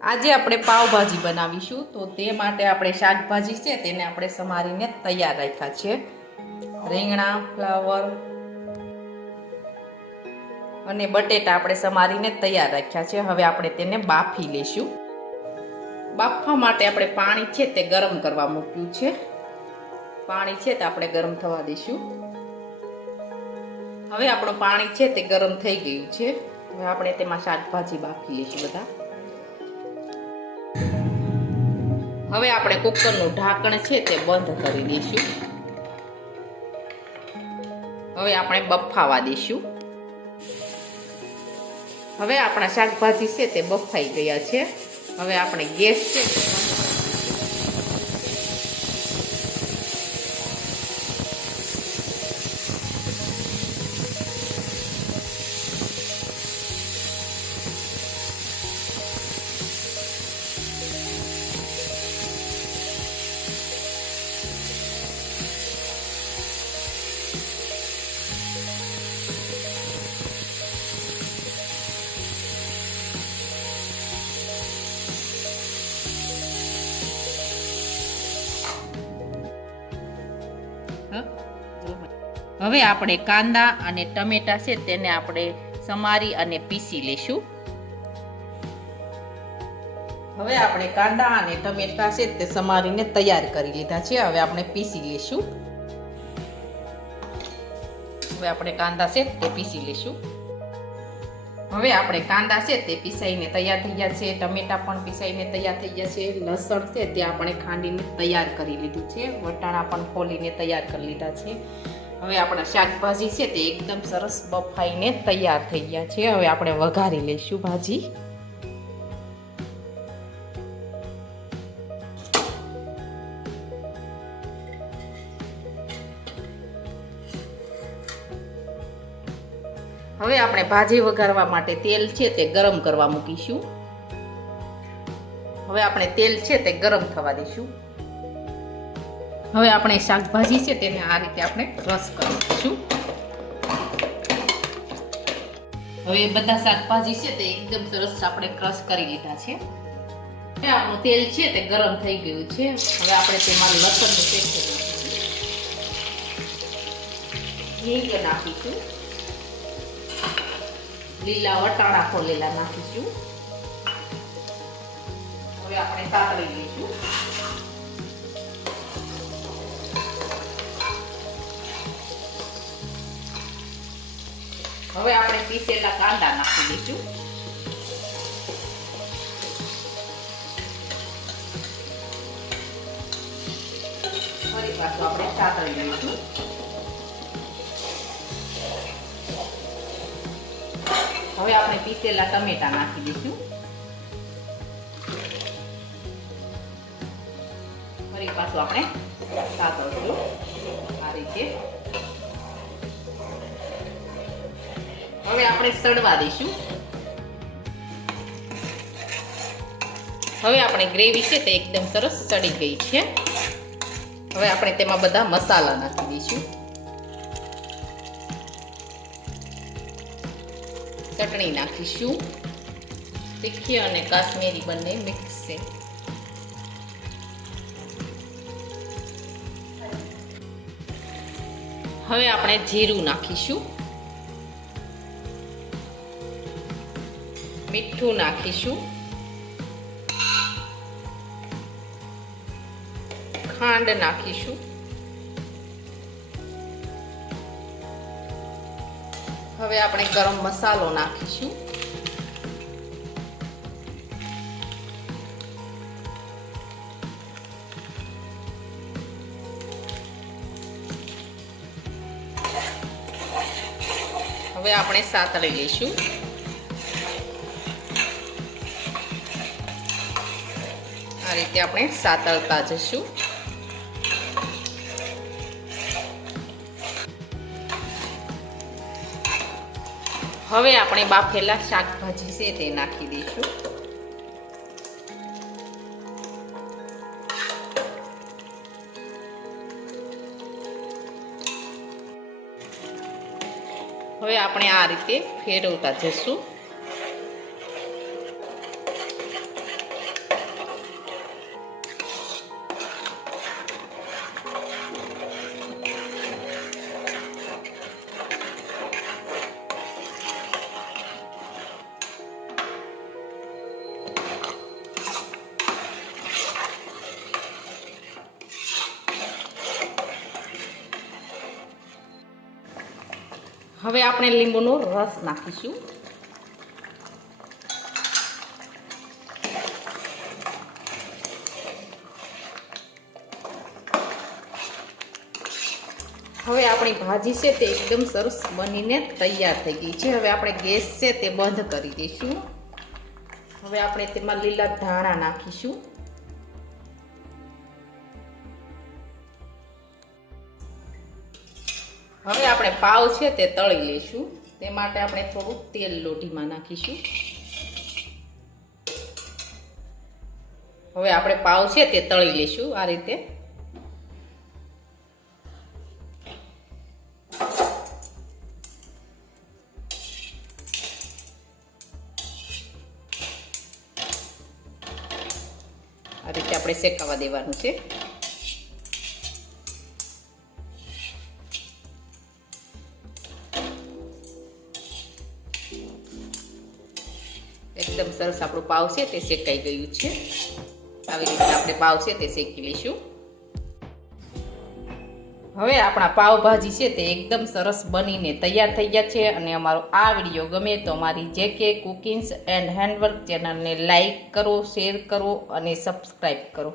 આજે આપણે પાવભાજી બનાવીશું તો તે માટે આપણે શાકભાજી છે તેને આપણે સમારીને તૈયાર રાખ્યા છે. રીંગણા, ફ્લાવર અને બટેટા આપણે સમારીને તૈયાર રાખ્યા છે. હવે આપણે તેને બાફી લેશું. બાફવા માટે આપણે પાણી છે તે ગરમ કરવા મૂક્યું છે. પાણી છે તે આપણે ગરમ થવા દઈશું. હવે આપણું પાણી છે તે ગરમ થઈ ગયું છે. હવે આપણે તેમાં શાકભાજી બાફી લઈશું બધા. હવે આપણે કુકરનું ઢાંકણ છે તે બંધ કરી દઈશું. હવે આપણે બફાવા દઈશું. હવે આપણા શાકભાજી છે તે બફાઈ ગયા છે. હવે આપણે ગેસ છે તે બંધ કરી દઈશું. હવે આપણે કાંદા અને ટમેટા છે તેને આપણે સમારી અને પીસી લેશું. હવે આપણે કાંદા અને ટમેટા છે તે સમારીને તૈયાર કરી લીધા છે. હવે આપણે પીસી લેશું. હવે આપણે કાંદા છે તે પીસી લેશું. હવે આપણે કાંદા છે તે પીસાઈને તૈયાર થઈ ગયા છે. ટમેટા પણ પીસાઈને તૈયાર થઈ ગયા છે. લસણ છે તે આપણે ખાંડીને તૈયાર કરી લીધું છે. વટાણા પણ ફોલીને તૈયાર કરી લીધા છે. હવે આપણા શાકભાજી છે તે એકદમ સરસ બફાઈને તૈયાર થઈ ગયા છે. હવે આપણે વઘારી લઈશું ભાજી. હવે આપણે ભાજી વઘારવા માટે તેલ છે તે ગરમ કરવા મૂકીશું. હવે આપણે તેલ છે તે ગરમ થવા દઈશું. હવે આપણે શાકભાજી છે તેને આ રીતે આપણે ક્રશ કરી દઈશું. હવે બધા શાકભાજી છે તે એકદમ સરસ આપણે ક્રશ કરી લીધા છે. હવે આપણું તેલ છે તે ગરમ થઈ ગયું છે. હવે આપણે તેમાં લસણનું પેસ્ટ નાખીશું. હિંગ નાખીશું. લીલા વટાણા ફોલેલા નાખીશું. હવે આપણે સાતળી લઈશું. હવે આપણે પીસેલા કાંદા નાખી દઈશું. ફરી પાછું આપણે સાતળી લઈશું. હવે આપણે પીસેલા ટમેટા નાખી દઈશું. ફરી પાછું આપણે સાતળશું આ રીતે. હવે આપણે સડવા દઈશું. હવે આપણે ગ્રેવી છે તે એકદમ સરસ સડી ગઈ છે. હવે આપણે તેમાં બધા મસાલા નાખી દઈશું. ચટણી નાખીશું. તીખી અને કાશ્મીરી બંને મિક્સ છે. હવે આપણે જીરું નાખીશું. મીઠું નાખીશું. ખાંડ નાખીશું. હવે આપણે ગરમ મસાલો નાખીશું. હવે આપણે સાતળી લઈશું. આ રીતે આપણે સાતળતા જઈશું. હવે આપણે બાફેલા શાકભાજી છે તે નાખી દઈશું. હવે આપણે આ રીતે ફેરવતા જઈશું. હવે આપણે લીંબુનો રસ નાખીશું. હવે આપણી ભાજી છે તે એકદમ સરસ બનીને તૈયાર થઈ ગઈ છે. હવે આપણે ગેસ છે તે બંધ કરી દઈશું. હવે આપણે તેમાં લીલા ધાણા નાખીશું. હવે આપણે પાવ છે તે તળી લઈશું. તે માટે આપણે થોડું તેલ લોઢીમાં નાખીશું. હવે આપણે પાવ છે તે તળી લઈશું આ રીતે. આ રીતે આપણે શેકાવા દેવાનું છે. એકદમ સરસ આપણું પાવ છે તે શેકાઈ ગયું છે. આવી રીતે આપણે પાવ છે તે શેકી લઈશું. હવે આપણા પાવભાજી છે તે એકદમ સરસ બનીને તૈયાર થઈ ગયા છે. અને અમારો આ વિડીયો ગમે તો અમારી જેકે કુકિંગ્સ એન્ડ હેન્ડવર્ક ચેનલને લાઈક કરો, શેર કરો અને સબસ્ક્રાઈબ કરો.